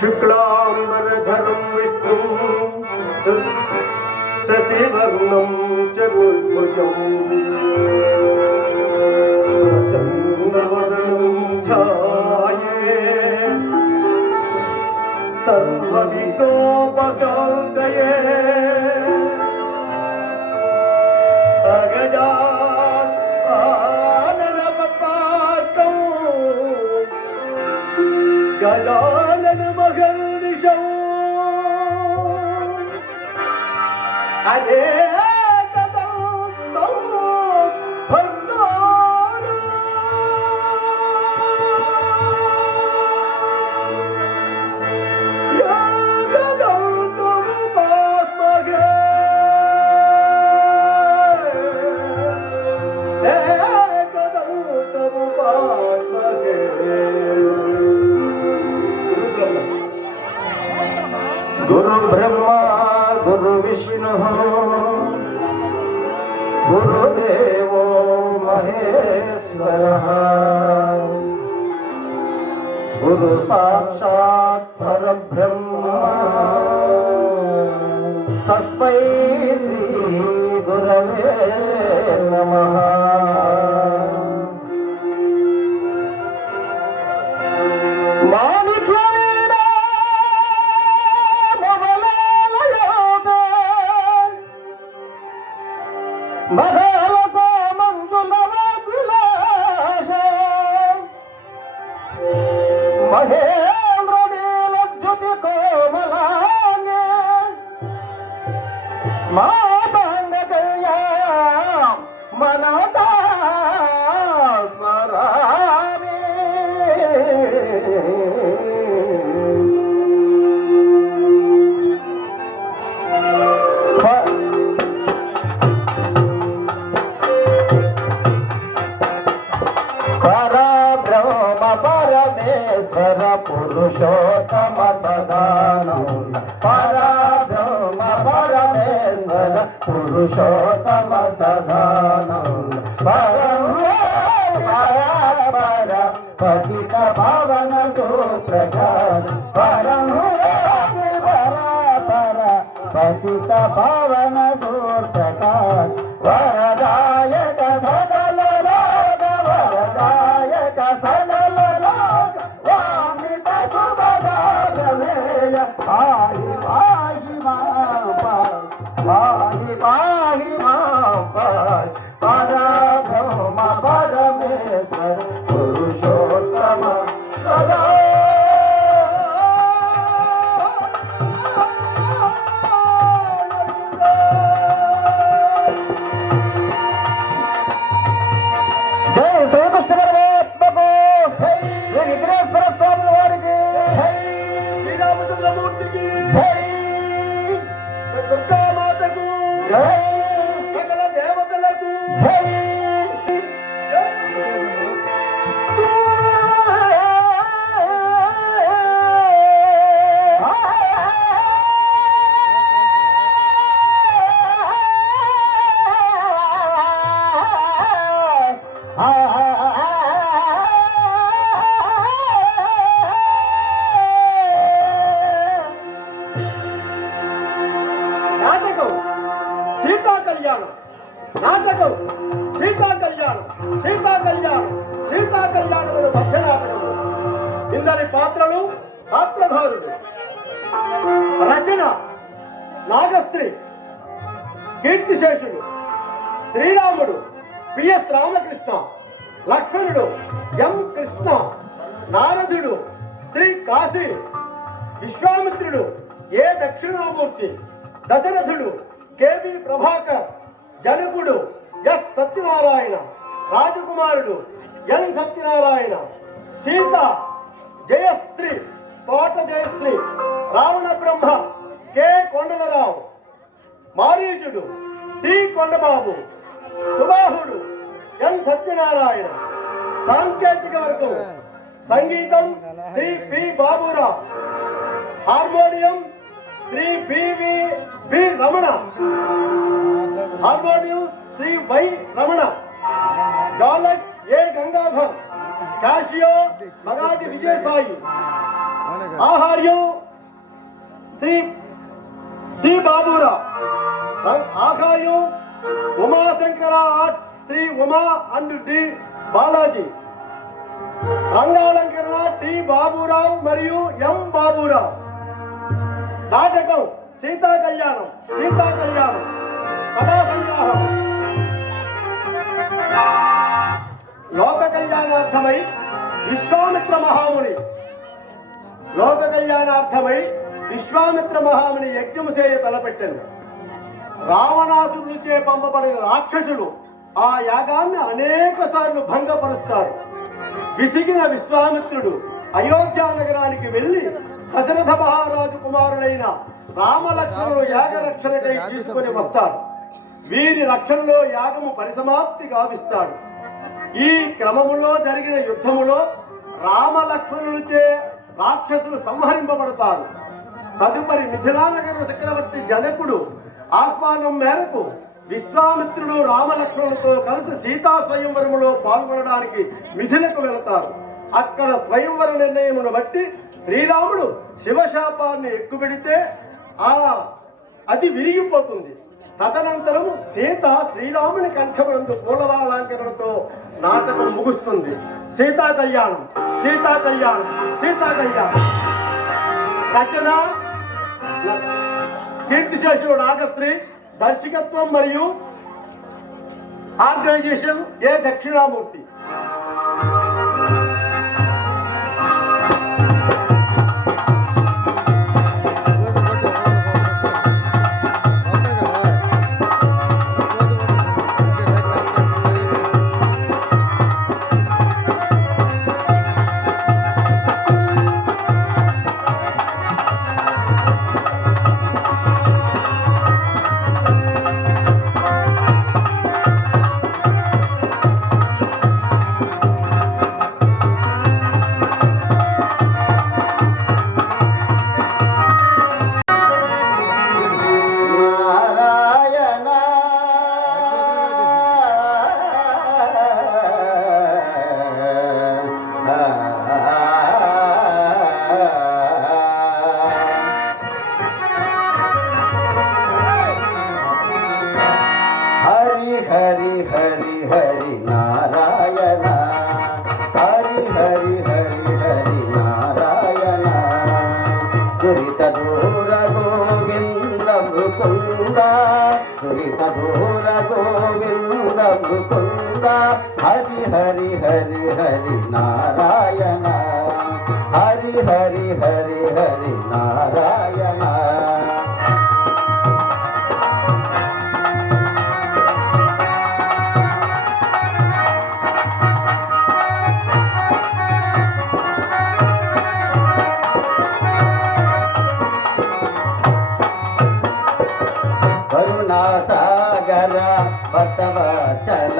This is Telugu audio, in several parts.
शुक्लांबरधरं विष्णुं शशिवर्णं चतुर्भुजं प्रसन्नवदनं ध्यायेत् सर्वविघ्नोपशान्तये गजाननपद्मार्कं गजाननमहर्निशम् अनेकदन्तं भक्तानां एकदन्तमुपास्महे गुरु ब्रह्मा गुरु विष्णु गुरुदेवो महेश्वरः गुरु साक्षात् परब्रह्म तस्मै श्री गुरवे नमः। महेंद्र नीलज्योति कोमलांगे मातंगया मनसा स्मरामि परमेश्वर पुरुषोत्तम सदानंद परब्रह्म परमेश्वर पुरुषोत्तम सदानंद पर पतित पावन सुप्रकाश परम पतित पावन सुप्रकाश वरदायक सकल लोक वरदायक सकल लोक वामित सुभगा प्रमेय पाहि पाहि मां पाहि पाहि मां परब्रह्म परमेश्वर पुरुषोत्तम सदा ఇందరి పాత్రలు పాత్రధారులు. రచన నాగశ్రీ, కీర్తిశేషుడు శ్రీరాముడు పిఎస్ రామకృష్ణ, లక్ష్మణుడు ఎం కృష్ణ, నారదుడు శ్రీ కాశీ, విశ్వామిత్రుడు ఏ దక్షిణామూర్తి, దశరథుడు కెబి ప్రభాకర్, జనకుడు ఎస్ సత్యనారాయణ, రాజకుమారుడు ఎన్ సత్యనారాయణ, సీత జయశ్రీ తోట జయశ్రీ, రావణ బ్రహ్మ కె కొండలరావు, మారీచుడు టి కొండబాబు, సుబాహుడు ఎన్ సత్యనారాయణ, సాంకేతిక వర్గం సంగీతం Shri P Baburao, harmonium Shri B Ramana, harmonium Shri Y Ramana, dholak A Gangadhar, Casio Magadi Vijayasai, ఆహార్యం శ్రీ డి బాబురావు. ఆహార్యం Umashankara arts Shri Uma and D Balaji. రంగాలంకరణ టి బాబురావు మరియు ఎం బాబురావు. నాటకం సీతా కళ్యాణం కథా సంగ్రహం. లోక కళ్యాణార్థమై విశ్వామిత్ర మహాముని యజ్ఞము చేయ తలపెట్టెను. రావణాసురునిచే పంపబడిన రాక్షసులు ఆ యాగాన్ని అనేక సార్లు భంగపరుస్తారు. విసిగిన విశ్వామిత్రుడు అయోధ్య నగరానికి వెళ్లి దశరథ మహారాజు కుమారుడైన రామలక్ష్మణుడు యాగ రక్షణకై తీసుకుని వస్తాడు. వీరి రక్షణలో యాగము పరిసమాప్తి గావిస్తాడు. ఈ క్రమములో జరిగిన యుద్ధములో రామలక్ష్మణులచే రాక్షసులు సంహరింపబడతారు. తదుపరి మిథిలానగర చక్రవర్తి జనకుడు ఆహ్వానం మేరకు విశ్వామిత్రుడు రామలక్ష్మణులతో కలిసి సీతా స్వయంవరములో పాల్గొనడానికి మిథిలకు వెళతారు. అక్కడ స్వయంవర నిర్ణయమును బట్టి శ్రీరాముడు శివశాపాన్ని ఎక్కుబెడితే అది విరిగిపోతుంది. తదనంతరము సీత శ్రీరాముని కంఠమునందు పూలవాలంకరణతో నాటకం ముగుస్తుంది. సీతా కళ్యాణం. రచన కీర్తిశేషుడు నాగశ్రీ. దర్శకత్వం మరియు ఆర్గనైజేషన్ ఏ దక్షిణామూర్తి. హరి హరి హరి హరి నారాయణ. హరి హరి హరి హరి నారాయణ. కరుణాసాగర బసవచల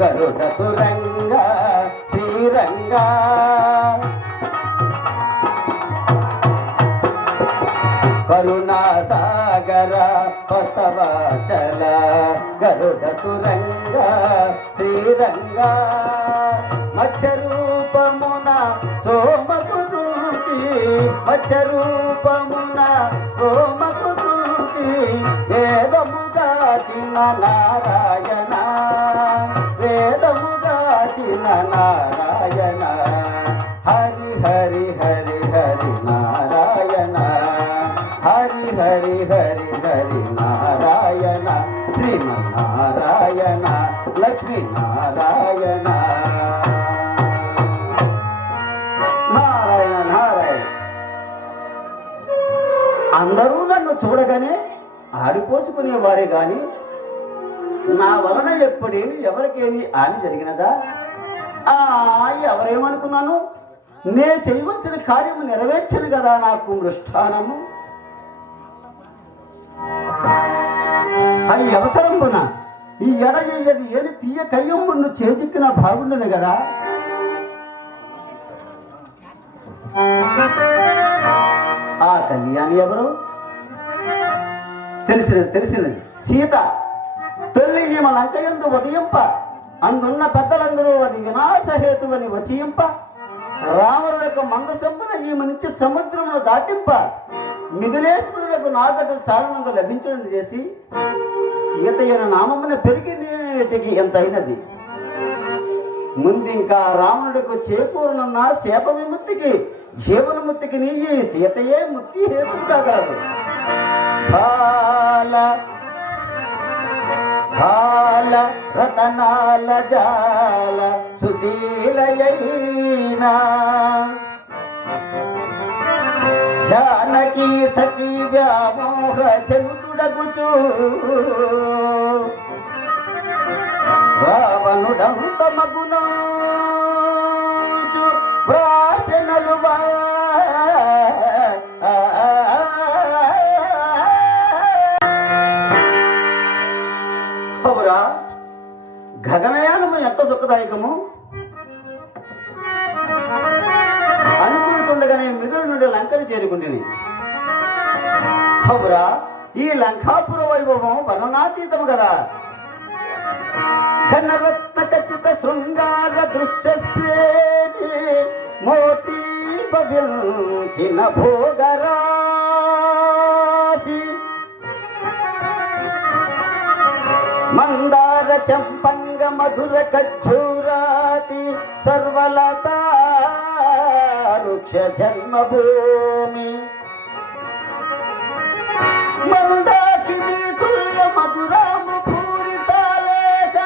గరుడ తురంగ శ్రీరంగ. కరుణాసాగర బసవచల గరుడ తురంగ శ్రీరంగ. మత్స్యరూపమున సోమకు దూచి వేదముగాచిన నారాయణ. హరి హరి హరి హరి నారాయణ. హరి హరి హరి హరి నారాయణ. శ్రీమన్నారాయణ లక్ష్మీ నారాయణ. నారాయణ నారాయణ. అందరూ నన్ను చూడగానే ఆడిపోసుకునేవారే గాని నా వలన ఎప్పుడేమి ఎవరికేమి హాని జరిగినదా? ఎవరేమనుకున్నాను? నే చేయవలసిన కార్యము నెరవేర్చను కదా నాకు మృష్టానము. అవి అవసరంబున ఈ ఎడయ్యది ఏది తీయ కయ్యంబును చేజిక్కిన బాగుండును కదా. ఆ కళ్యాణి ఎవరు? తెలిసినది సీత. పెళ్లి ఈమె లంకయందు ఉదయింప అందున్న పెద్దలందరూ అది వినాశహేతువని వచియింప రావణుడొక మందసంపున ఈమె నుంచి సముద్రమును దాటింప మిథిలేశ్వరులకు నాగటు చాలనందు లభించడం చేసి సీతయ్యన నామమున పెరిగి నేటికి ఎంత అయినది. ముందింకా రావణుడికి చేకూరనున్న శాప విముక్తికి జీవనముక్తికి నీ సీతయే ముక్తి హేతు కాగలదు. బాల బాల రతనాల జాల సుశీలయైనా జానకి సఖీ వ్యామోహ జనుతుడగుచూ రావణుడంత మగునంచు ప్రాచనలు అవురా గగనయానము ఎంత సుఖదాయకము. అనుకుంటుండగానే మిదురు నుండి లంకను చేరుకుంటుంది. అవురా ఈ లంకాపుర వైభవం వర్ణనాతీతము కదా. ఘనరత్న ఖచ్చిత శృంగార దృశ్య శ్రేణి మోటి బవిల్చిన భోగరాశి మందార చంపంగ మధుర ఖజ్జూరాతి సర్వలతా వృక్ష జన్మభూమి మందాకిని కుల్ల మధురాము పూరితాలేక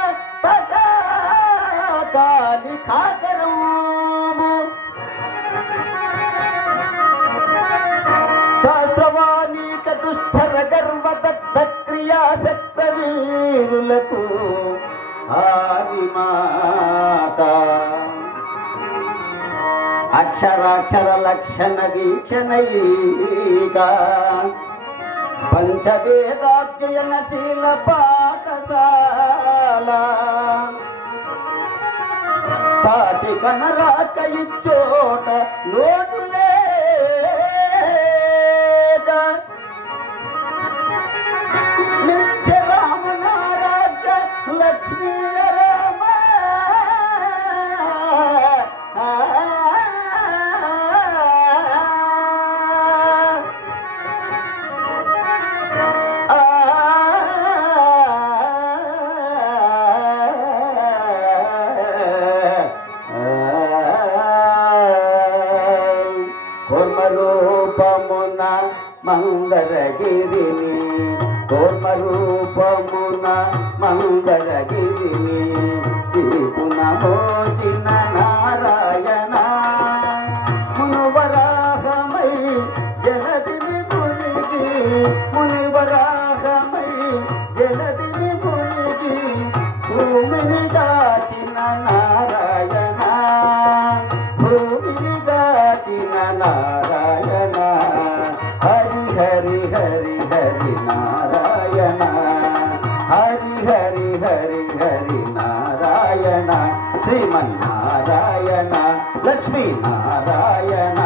తటాకాలి ఖాకరము శాస్త్రవాణిక దుష్టర గర్వదత్త క్రియాసక్త వీరులకు ఆదిమాత అక్షరాక్షర లక్షణ వీక్షణైగా పంచవేదాధ్యయనశీల పాఠశాల సాటి కనరాక ఇచ్చోట నోటులేక నిత్య రామనారాక లక్ష్మీ రామ కూర్మరూపమున మందరగిరిని కూర్మరూపమున మందరగిరిని దీపున మోసిన నారాయణ మునువరాహమై జలదిని మునిగి మునివరాహమై జలదిని మునిగి భూమిని దాచిన నారాయణ భూమిని దాచిన నారాయణ హరి హరి హరి హరి నారాయణ హరి హరి హరి హరి నారాయణ శ్రీమన్నారాయణ లక్ష్మీ నారాయణ